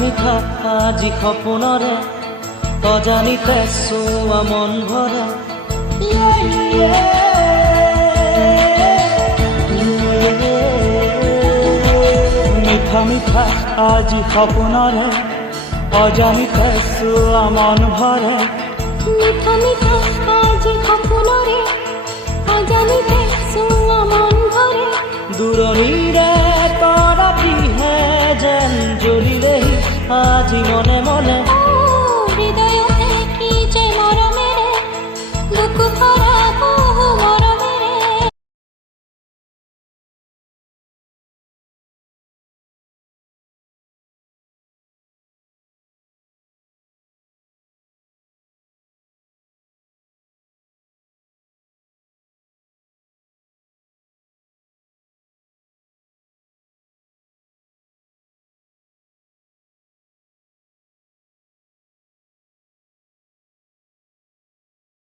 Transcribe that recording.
মিঠা আজি সপোনৰে অজানিতে চোৱা মন ভৰে মিঠা মিঠা আজি সপোনৰে অজানিতে চোৱা মন ভৰে মিঠা মিঠা আজি সপোনৰে অজানিতে চোৱা মন ভৰে দূৰণিৰে তৰাপিহে যেন জ্বলিলেহি আজি মনে মনে